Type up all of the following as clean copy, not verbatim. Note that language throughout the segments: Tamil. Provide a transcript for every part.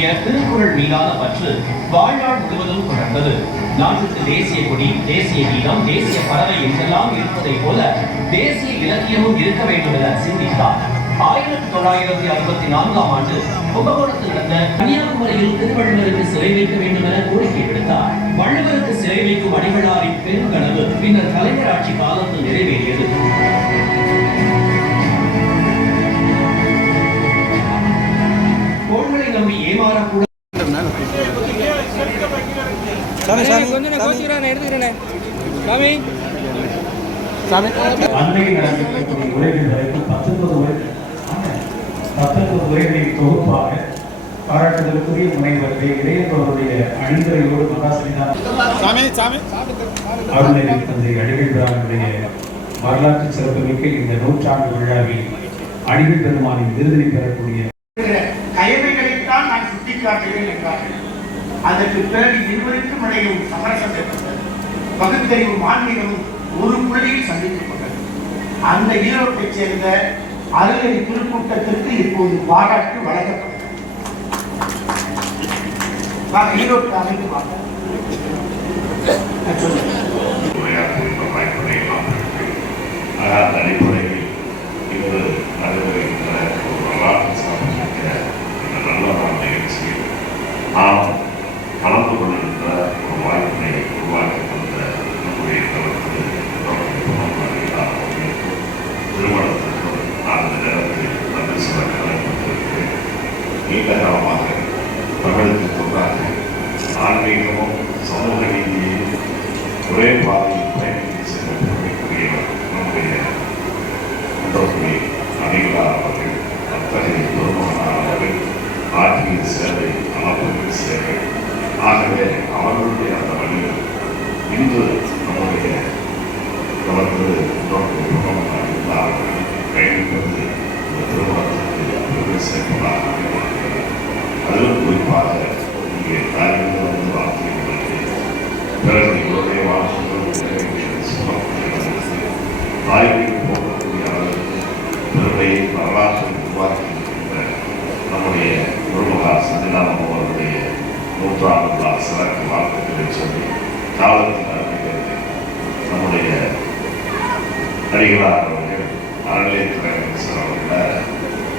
வழங்கிய திருக்குறள் மீதான பற்று வாழ்நாள் முழுவதும் தொடர்ந்தது. நாட்டுக்கு தேசிய கொடி, தேசிய கீதம், தேசிய பறவை என்றெல்லாம் இருப்பதைப் போல தேசிய இலக்கியமும் இருக்க வேண்டும் என சிந்தித்தார். 1964ஆம் ஆண்டு கும்பகோணத்தில் நடந்த கன்னியாகுமரியில் திருவள்ளுவருக்கு சிலை வைக்க வேண்டும் என கோரிக்கை விடுத்தார். வள்ளுவருக்கு சிலை வைக்கும் அடிகளாரின் பெருங்கனவு பின்னர் கலைஞர் ஆட்சி காலத்தில் நிறைவேறியது. கோள்களை நம்பி ஏமாறக்கூட அன்னைக்கு நடக்கக்கூடிய உரைகள் வரைக்கும் 19 உரைகளின் தொகுப்பாக பாராட்டுதலுக்குரிய முனைவர் இளையவருடைய அணிந்துரையோடு மகாசனிதான் அருள்நெறி தந்தை அடிகள் பிரானுடைய வரலாற்று சிறப்புமிக்க இந்த நூற்றாண்டு விழாவில் அடிகள் பெருமானின் விருதினை பெறக்கூடிய கயமைகளைத்தான் நான் சுட்டிக்காட்டுகிறேன் என்றார்கள். அதற்கு பிறகு இருவருக்கும் இடையும் சமரசம் ஏற்பட்டது. பகுத்தறிவும் ஆன்மீகமும் ஒரு புள்ளியில் சந்திக்கப்பட்டது. அந்த ஈரோட்டைச் சேர்ந்த அருள்நெறி திருக்கூட்டத்திற்கு இப்போது பாராட்டு வழங்கப்பட்டது. ஈரோட்டு அமைந்து அடிப்படையில் இன்று நடைபெறுகின்ற ஒரு வரலாற்று சார்ந்திருக்கிற இந்த நல்லதான நிகழ்ச்சியில் நாம் கலந்து கொண்டிருக்கிற ஒரு வாய்ப்பினை உருவாக்கி கொண்ட நம்முடைய தளத்தில் திருமணத்திற்கும் அந்த நேரத்தில் நல்ல சில கலந்துருக்கிறேன். நீண்ட காலமாக தமிழகத்தில் தொன்றாக ஆன்மீகமும் சமூக நீதியையும் ஒரே பாதையில் பயணித்து சென்ற பெருமைக்குரியவர் நம்முடைய குன்றக்குடி அடிகளார் அவர்கள். அத்தகைய பெருமகனானவர்கள் ஆற்றிய சேவை அளவுக்கு சேவை. ஆகவே அவர்களுடைய அந்த வழியில் இன்று நம்முடைய தொடர்ந்து அடிகளார்கள் பயணிப்பது இந்த திருமணத்திற்கு பெருமை சேர்ப்பதாக அமைகிறது. அதிலும் குறிப்பாக இங்கே தாய்கள் வந்து வார்த்தைகளுக்கு பிறகு இவருடைய வாழ்க்கைகள் சொல்லக்கூடியவர்களுக்கு தாய்களுக்கு போகக்கூடிய அளவுக்கு பெருமையை வரலாற்றை உருவாக்கி இருக்கின்ற நம்முடைய குருமகா சன்னிதானம் அவருடைய நூற்றாண்டு விழா சிறப்பு வாழ்த்துக்களை சொல்லி காலத்தில் அறிவிக்கிறது. நம்முடைய அடிகளார் அவர்கள் அறநிலையத்துறை அமைச்சர் அவர்களை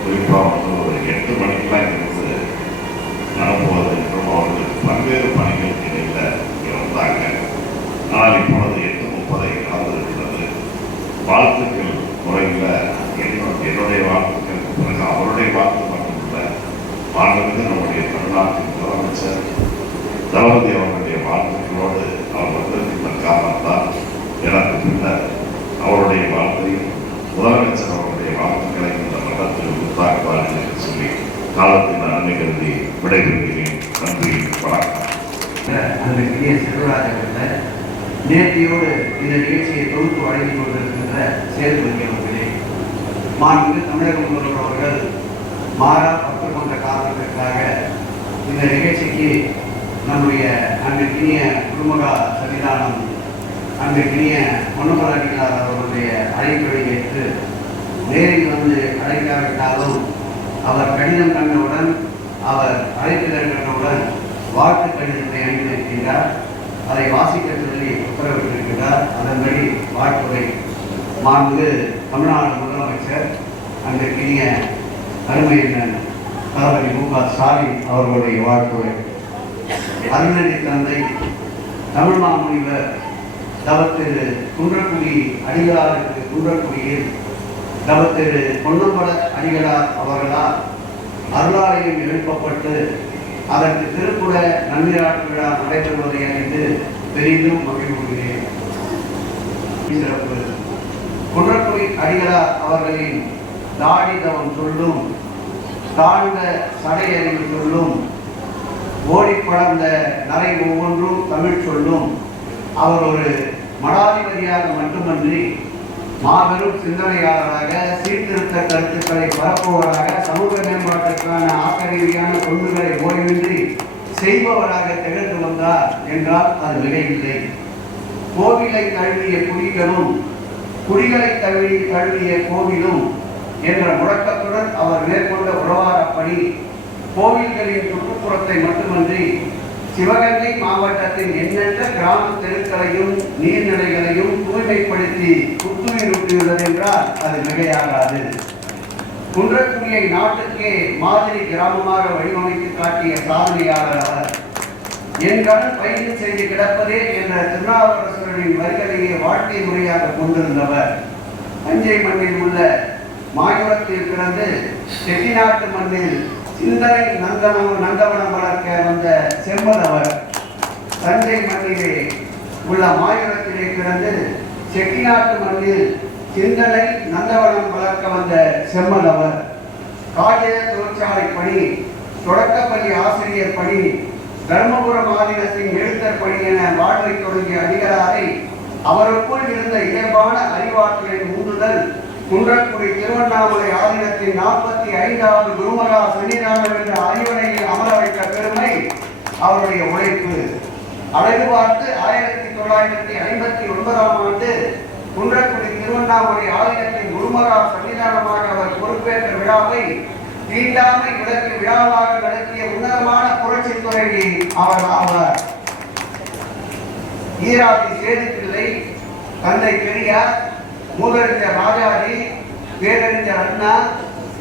குறிப்பாக வந்து ஒரு 8 மணிக்கெல்லாம் இங்கிருந்து அனுப்புவது என்றும் அவர்களுக்கு பல்வேறு பணிகளுக்கு இடையில் இங்கே வந்தாங்க. ஆனால் இப்பொழுது 8:30 நடந்திருக்கிறது. வாழ்த்துக்கள் முறையில் என்னுடைய வாழ்த்துக்களுக்கு பிறகு அவருடைய வாழ்த்து மட்டுமில்லை, வாழ்ந்தது நம்முடைய தமிழ்நாட்டின் முதலமைச்சர் தளபதி அவருடைய வாழ்த்துக்களோடு அவர் வந்திருக்கின்ற காரணம்தான் எனக்கு பின்னர் அவருடைய வாழ்த்தையும் முதலமைச்சர் அவருடைய வாழ்த்துக்களை இந்த மன்றத்தில் உருவாக்குவார்கள் என்று சொல்லி காலத்தில் நன்மை கருதி விடைபெறுகிறேன். நன்றி, வணக்கம். அதற்குரிய செல்வராஜர்கள் நேர்த்தியோடு இந்த நிகழ்ச்சியை தொகுத்து வழங்கிக் கொண்டிருக்கின்ற செயல்படுத்தி அவர்களே, மாண்புமிகு தமிழக முதல்வர் அவர்கள் மாறா பற்று கொண்ட காரணத்திற்காக இந்த நிகழ்ச்சிக்கு நம்முடைய அன்பிற்கினிய குருமகா சன்னிதானம் அன்பிற்கினிய பொன்னமல அடிகளார் அவர்களுடைய அழைப்பை ஏற்று நேரில் வந்து அழைக்காவிட்டாலும் அவர் கடிதம் கண்டவுடன், அவர் அழைப்பிதழ் கண்டவுடன் வாழ்த்து கடிதத்தை அனுப்பியிருக்கின்றார். அதை வாசிக்க சொல்லி உத்தரவிட்டிருக்கிறார். அதன்படி வாழ்த்துறை மாண்புமிகு தமிழ்நாடு முதலமைச்சர் அன்பிற்கினிய அருமையினர் தளபதி மு.க. ஸ்டாலின் அவர்களுடைய வாழ்த்துறை. அருள்நெறி தந்தை தமிழ்மாமுனிவர் தவத்திரு குன்றக்குடி அடிகளாருக்கு குன்றக்குடியில் தவத்திரு பொன்னம்பல அடிகளார் அவர்களால் அருளாலயம் எழுப்பப்பட்டு அதற்கு திருக்குட நன்னீராட்டு விழா நடைபெறுவதை அறிந்து பெரிதும் மகிழ்வுகிறேன். சிறப்பு குன்றக்குடி அடிகளார் அவர்களின் தாடி தவம் சொல்லும், தாழ்ந்த சடையறிவு சொல்லும், ஓடி படர்ந்த நரை ஒவ்வொன்றும் தமிழ் சொல்லும். அவர் ஒரு மடாதிபதியாக மட்டுமன்றி மாபெரும் சிந்தனையாளராக, சீர்திருத்த கருத்துக்களை பரப்புவராக, சமூக மேம்பாட்டிற்கான ஆக்கரீதியான தொண்டுகளை ஓய்வின்றி செய்பவராக திகழ்ந்து வந்தார் என்றால் அது மிகையில்லை. கோவிலை தழுவிய குடிகளும், குடிகளை தழுவிய கோவிலும் என்ற முழக்கத்துடன் அவர் மேற்கொண்ட உழவாரப்பணி கோவில்களின் சுற்றுப்புற தோட்டத்தை மட்டுமன்றி சிவகங்கை மாவட்டத்தின் எண்ணற்ற கிராம தெருக்களையும் நீர்நிலைகளையும் தூய்மைப்படுத்தி புத்துயிரூட்டியுள்ளது என்றால் அது மிகையாகாது. குன்றக்குடியை நாட்டுக்கே மாதிரி கிராமமாக வடிவமைத்து காட்டிய சாதனையாளர் அவர். என் கடன் பயணம் செய்து கிடப்பதே என்ற திருநாவுக்கரசரின் வரிகளையே வாழ்க்கை முறையாக கொண்டிருந்தவர். தஞ்சை மண்ணில் உள்ள மாயூரத்தில் பிறந்து செட்டிநாட்டு மண்ணில் சிந்தனை நந்தவனம் வளர்க்க வந்த செம்மன் அவர். தஞ்சை மண்ணிலே உள்ள மாயூரத்திலே பிறந்து செட்டிநாட்டு மண்ணில் சிந்தனை நந்தவனம் வளர்க்க வந்த செம்மன் அவர். காகித தொழிற்சாலை பணி, தொடக்கப்பள்ளி ஆசிரியர் பணி, தர்மபுரம் ஆதீனத்தின் எழுத்தர் பணி என வாழ்வை தொடங்கிய அடிகளாரை அவருக்குள் இருந்த இயல்பான அறிவாற்றலின் ஊந்துதல் குன்றக்குடி திருவண்ணாமலை ஆதீனத்தின் 45வது குருமகா சன்னிதானம் என்ற அறிவுரையில் அமர வைத்த பெருமை அவருடைய உழைப்பு. அழகு பார்த்து 1959ஆம் ஆண்டு குன்றக்குடி திருவண்ணாமலை ஆலயத்தின் குருமகா சன்னிதானமாக அவர் பொறுப்பேற்ற விழாவை தீண்டாமை விளக்கு விழாவாக நடத்திய உன்னதமான புரட்சி துறையை அவர் ஆவார். ஈராட்டி சேதுப்பிள்ளை, தந்தை பெரியார், மூதறிஞர் ராஜாஜி, பேரறிஞர் அண்ணா,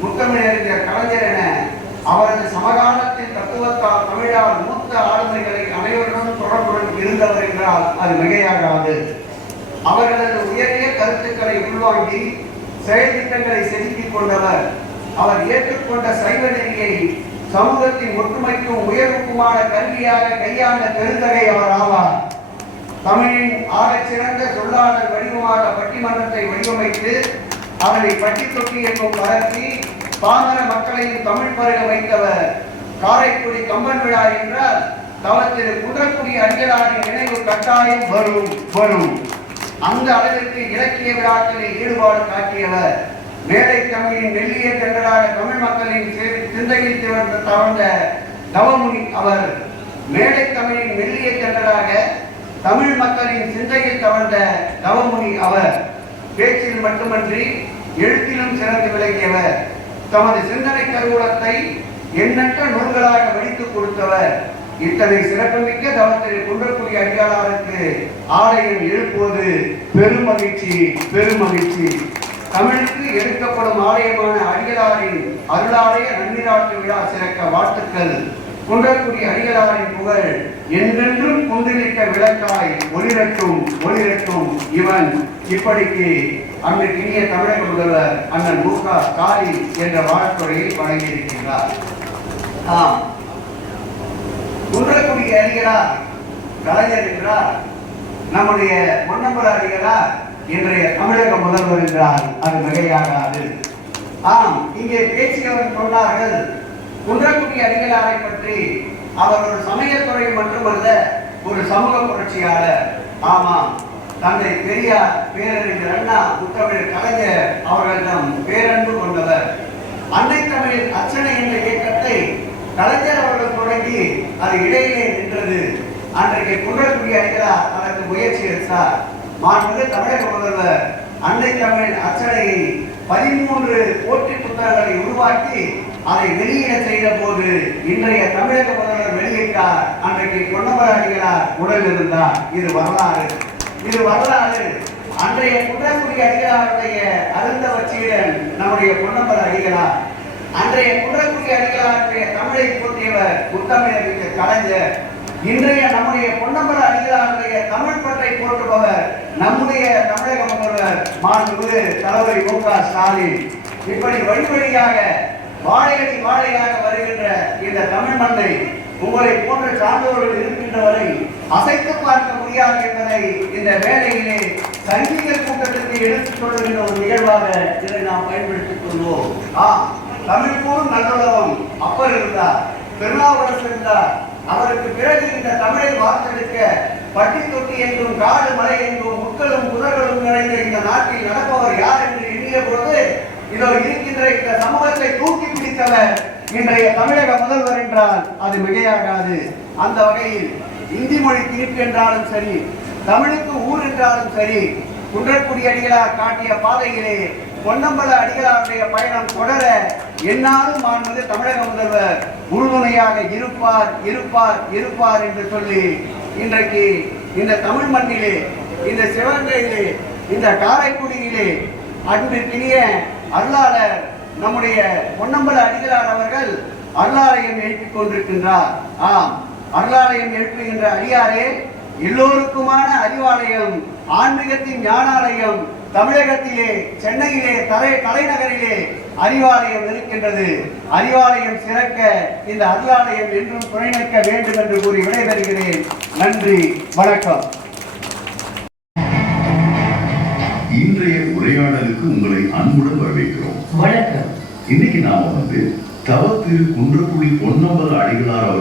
முத்தமிழறிஞர் கலைஞர் என அவரது சமகாலத்தின் தத்துவத்தால் தமிழால் மூத்த ஆளுமைகளை அனைவருடன் தொடர்புடன் இருந்தவர் என்றால் அது மிகையாகாது. அவர்களது உயரிய கருத்துக்களை உள்வாங்கி செயல் திட்டங்களை செதுக்கிக் கொண்டவர். அவர் ஏற்றுக்கொண்ட சைவ நெறியை சமூகத்தின் ஒற்றுமைக்கும் உயர்வுக்குமான கல்வியாக கையாண்ட பெருந்தகை அவர் ஆவார். தமிழின் ஆகச் சிறந்த சொல்லாடல் வடிவமாக பட்டிமன்றத்தை வடிவமைத்து அதனை பட்டி தொட்டி என்றும் பரப்பி பாமர மக்களையும் தமிழ் பருக வைத்தவர். காரைக்குடி கம்பன் விழா என்றால் தவத்திரு குன்றக்குடி அடிகளாரின் நினைவு கட்டாயம் வரும். அந்த அளவிற்கு இலக்கிய விழாக்களில் ஈடுபாடு காட்டியவர். மேலை தமிழின் மெல்லிய தென்றலாக தமிழ் மக்களின் சிந்தையில் தவழ்ந்த தவமுனி அவர். மேலை தமிழின் மெல்லிய தென்றலாக தமிழ் மக்களின் சிந்தையில் தவழ்ந்த தவமுனி அவர். பேச்சில் மட்டுமன்றி எழுத்திலும் சிறந்து விளங்கியவர். தமது சிந்தனை கருவூலத்தை எண்ணற்ற நூல்களாக வடித்துக் கொடுத்தவர். இத்தனை சிறப்புமிக்க தவத்திரு குன்றக்குடி அடிகளாருக்கு ஆலயம் எழுப்புவது பெருமகிழ்ச்சி. தமிழுக்கு எடுக்கப்படும் ஆலயமான அடிகளாரின் அருளாலய நன்னிராட்டு விழா சிறக்க வாழ்த்துக்கள். குன்றக்குடி அடிகளாரின் புகழ் என்றென்றும் குன்றிலிட்ட விளக்காய் ஒளிரட்டும். இவன் இப்படிக்கு அன்றைக்கு இனிய தமிழக முதல்வர் அண்ணன் மு.க. ஸ்டாலின் என்ற வாழ்த்துறையை வழங்கியிருக்கின்றார். குன்றக்குடி அடிகளார் கலைஞர் என்றார், நம்முடைய பொன்னம்பல அடிகளார் இன்றைய தமிழக முதல்வர் என்றால் அது மிகையாகாது. இங்கே பேசியவர் சொன்னார்கள் குன்றக்குடி அடிகளாரை பற்றி அவர் ஒரு சமயத்துறை மட்டுமல்ல, ஒரு சமூக புரட்சியாளர். ஆமாம், தந்தை பெரியார், பேரறிஞர் அண்ணா, முத்தமிழர் கலைஞர் அவர்களிடம் பேரன்பு கொண்டவர். அன்னை தமிழின் அர்ச்சனை என்ற இயக்கத்தை கலைஞர் அவர்கள் தொடங்கி அது இடையிலே நின்றது. அன்றைக்கு குன்றக்குடி அடிகளார் அதற்கு முயற்சி எடுத்தார். மாண்புமிகு தமிழக முதல்வர் அன்னை தமிழின் அர்ச்சனையை 13 போற்றி புத்தகங்களை உருவாக்கி அதை வெளியிட செய்த போது இன்றைய தமிழக முதல்வர் வெளியிட்டார். அன்றைக்கு பொன்னம்பல அடிகளார் உடல் இருந்தார். இது வரலாறு. அன்றைய குன்றக்குடி அடிகளாருடைய அருந்தவ சீடன் நம்முடைய பொன்னம்பல அடிகளார். அன்றைய குன்றக்குடி அடிகளாருடைய தமிழை போற்றியவர் முத்தமிழர் கலைஞர். இன்றைய நம்முடைய பொன்னம்பல அடிகளாருடைய தமிழ் பற்றை போற்றுபவர் நம்முடைய தமிழக முதல்வர் மாண்புமிகு தலைவர் மு.க. ஸ்டாலின். இப்படி வழியாக வாழையாக வருகின்ற இந்த தமிழ் மண்ணை உங்களை போன்ற சான்றோர்கள் இருக்கின்ற வரை அசைத்து பார்க்க முடியாது என்பதை இந்த வேளையிலே சங்கீத கூட்டத்திற்கு எடுத்துக் கொள்கின்ற ஒரு நிகழ்வாக இதை நாம் பயன்படுத்திக் கொள்வோம். தமிழ் கூறும் நல்லுலகம் அப்பர் இருந்தார், திருநாவுக்கரசர் இருந்தார். அவருக்கு பிறகு இந்த தமிழை வார்த்தெடுக்க பட்டி தொட்டி என்றும் காடு மலை என்றும் முட்களும் புதர்களும் நிறைந்த இந்த நாட்டில் நடப்பவர் யார் என்று எண்ணிய பொழுது இதோ இருக்கின்ற இந்த சமூகத்தை தூக்கி பிடித்தவர் இன்றைய தமிழக முதல்வர் என்றால் அது மிகையாகாது. அந்த வகையில் இந்தி மொழி தீர்ப்பு என்றாலும் சரி, தமிழுக்கு ஊர் என்றாலும் சரி, குன்றக்குடி அடிகளார் காட்டிய பாதையிலே பொன்னம்பல அடிகளாருடைய பயணம் தொடர என்னாலும் மாண்புமிகு தமிழக முதல்வர் உறுதுணையாக இருப்பார் இருப்பார் இருப்பார் என்று சொல்லி இன்றைக்கு இந்த தமிழ் மண்ணிலே, இந்த சிவகங்கையிலே, இந்த காரைக்குடியிலே அன்பிற்கினிய அருளாளர் நம்முடைய பொன்னம்பல அடிகளார் அவர்கள் அருளாலயம் எழுப்பிக் கொண்டிருக்கின்றார். ஆம், அருளாலயம் எழுப்புகின்ற அடியாரே, எல்லோருக்குமான அறிவாலயம், ஆன்மீகத்தின் ஞானாலயம் தமிழகத்திலே, சென்னையிலே, தலைநகரிலே அறிவாலயம் இருக்கின்றது. அறிவாலயம் சிறக்க இந்த அருளாலயம் என்றும் துணை நிற்க வேண்டும் என்று கூறி விடைபெறுகிறேன். நன்றி, வணக்கம். இன்றைய உரையாடலுக்கு உங்களை அன்புடன் வரவேற்கிறோம். வணக்கம். இன்னைக்கு நாம தவ திரு குன்றக்குடி பொன்னம்பல அடிகளார்